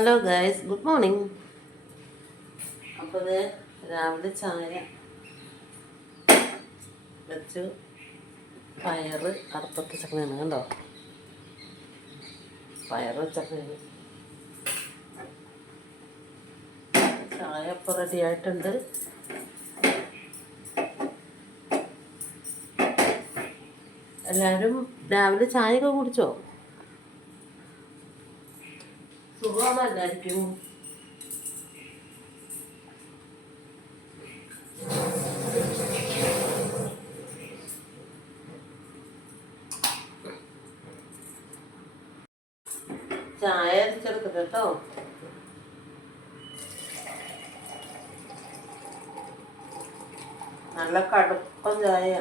Hello guys good morning അപ്പോൾ രാവിലെ ചായ വെച്ചു. പയറ് അടുപ്പത്ത് ചക്കനാണ് കണ്ടോ? പയറ് ചക്കനാണ് ചായ ഇപ്പോൾ റെഡി ആയിട്ടുണ്ട്. എല്ലാവരും രാവിലെ ചായയൊക്കെ കുടിച്ചോ? സുഖമാണോ എല്ലാവർക്കും ചായ അരിച്ചെടുക്കട്ടെ കേട്ടോ നല്ല കടുപ്പം ചായ.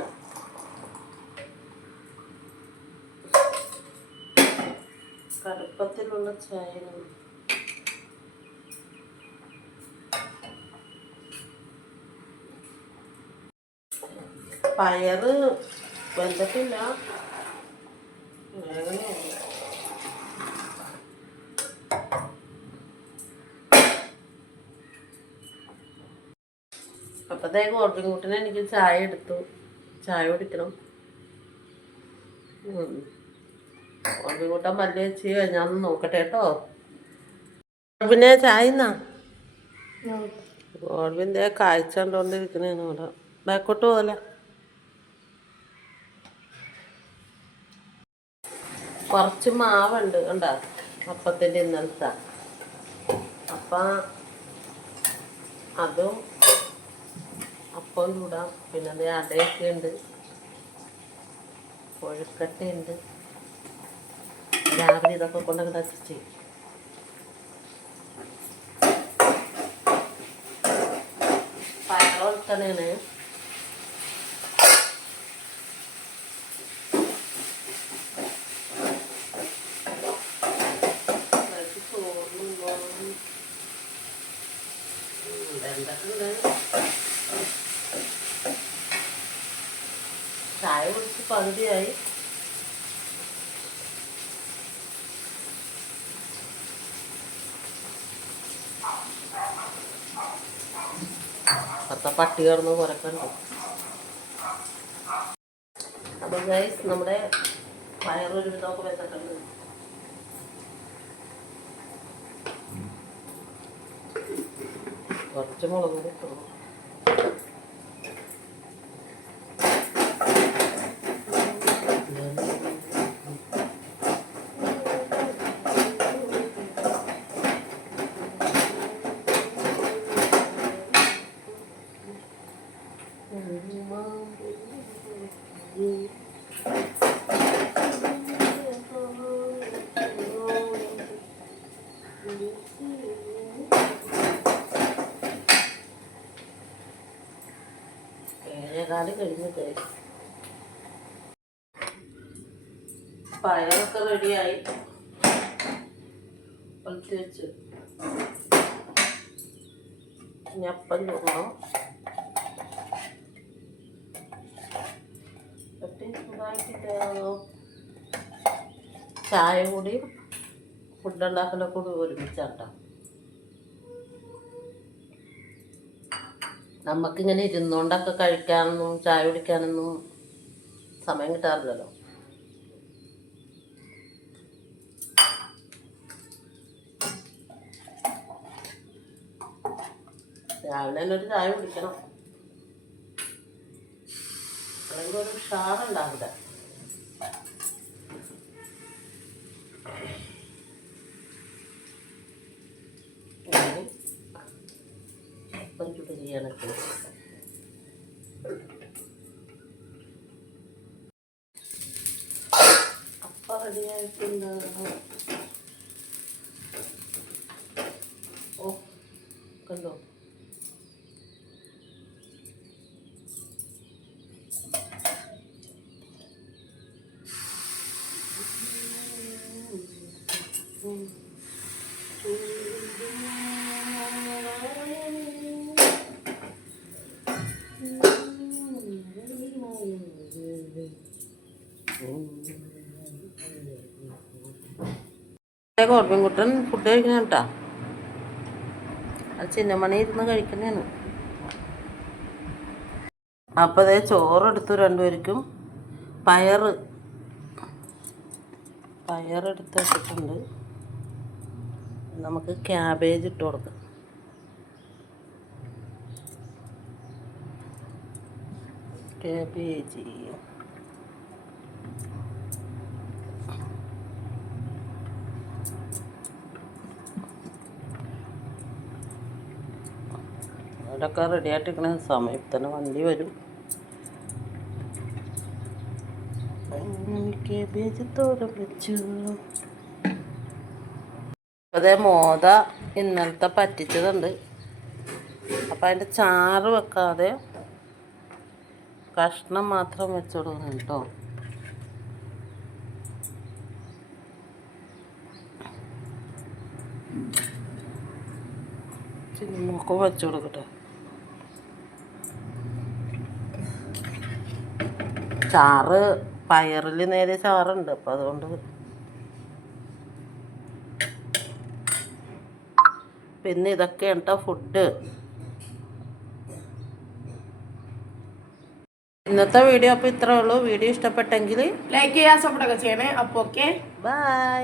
കടുപ്പത്തിലുള്ള ചായ പയറ് വെന്തിട്ടില്ല. വേഗമേ അപ്പോഴത്തേക്ക് ഓർഡിങ്കൂട്ടിന് എനിക്ക് ചായ എടുത്തു. ചായ കുടിക്കണം. ഓർഡിങ്കൂട്ടൻ പല്ല് വെച്ച് ഞാൻ നോക്കട്ടെ കേട്ടോ. പിന്നെ ചായ എന്നാ ഓർവിന്റെ കാഴ്ച കണ്ടുകൊണ്ടിരിക്കണേന്ന് ഇവിടെ. ബാക്കോട്ട് പോലെ കുറച്ച് മാവുണ്ട് കണ്ടോ? അപ്പത്തിന്റെ ഇന്നലത്തെ. അപ്പം അതും അപ്പം ചൂടാം. പിന്നെ അത് അടയൊക്കെ ഉണ്ട്. കൊഴുക്കട്ടയുണ്ട്. രാവിലെ ഇതൊക്കെ കൊണ്ടങ്ങോട്ട് എത്തിച്ച് പയറോൽക്കണേണ് ചായ കുടിച്ച് പകുതിയായി പട്ടി കിടന്ന് കുറക്കണ്ട അപ്പൊ ഗൈസ് നമ്മുടെ പയറൊരു വിധമൊക്കെ വെച്ചിട്ടുണ്ട്. കുറച്ച് മുളക് കൂടി ഇട്ടു പയറൊക്കെ റെഡിയായി. ഒളിച്ചു വെച്ചു. ഇനി അപ്പം ചൂടണം. ചായ കൂടി ഫുഡ് ഉണ്ടാക്കലൊക്കെ കൂടി ഒരുമിച്ചാട്ടോ. നമുക്കിങ്ങനെ ഇരുന്നുകൊണ്ടൊക്കെ കഴിക്കാനൊന്നും ചായ കുടിക്കാനൊന്നും സമയം കിട്ടാറില്ലല്ലോ. രാവിലെ തന്നെ ഒരു ചായ കുടിക്കണം. അല്ലെങ്കിൽ ഒരു ഉഷാറുണ്ടാവില്ല. எனக்கு. அப்பா ரெடியாக இருக்குந்தாங்க ஓ கண்டோம் കോർപ്പിൻകുട്ടൻ ഫുഡ് കഴിക്കുന്ന കേട്ടാ. അത് ചിന്നമണി ഇരുന്ന് കഴിക്കുന്നതാണ്. അപ്പോൾ അതേ ചോറെടുത്തു രണ്ടുപേർക്കും. പയറ്. പയറെടുത്ത് വെച്ചിട്ടുണ്ട്. നമുക്ക് ക്യാബേജ് ഇട്ട് കൊടുക്കാം. ക്യാബേജ് അതൊക്കെ റെഡി ആയിട്ടിരിക്കണ സമയത്ത് തന്നെ വണ്ടി വരും. കേബേജ് വെച്ചു. അതേ മോദ ഇന്നലത്തെ പറ്റിച്ചതുണ്ട്. അപ്പം അതിന്റെ ചാറ് വെക്കാതെ കഷ്ണം മാത്രം വെച്ചോളൂ കേട്ടോ. മുഖം വെച്ചു കൊടുക്കട്ടെ ചാറ് പയറിൽ നേരെ ചാറുണ്ട് അപ്പം അതുകൊണ്ട് പിന്നെ ഇതൊക്കെയാണ് കേട്ടോ ഫുഡ് ഇന്നത്തെ വീഡിയോ അപ്പോൾ ഇത്രേ ഉള്ളൂ. വീഡിയോ ഇഷ്ടപ്പെട്ടെങ്കിൽ ലൈക്ക് ചെയ്യാൻ സപ്പോർട്ടൊക്കെ ചെയ്യണേ. അപ്പോൾ ഓക്കെ ബൈ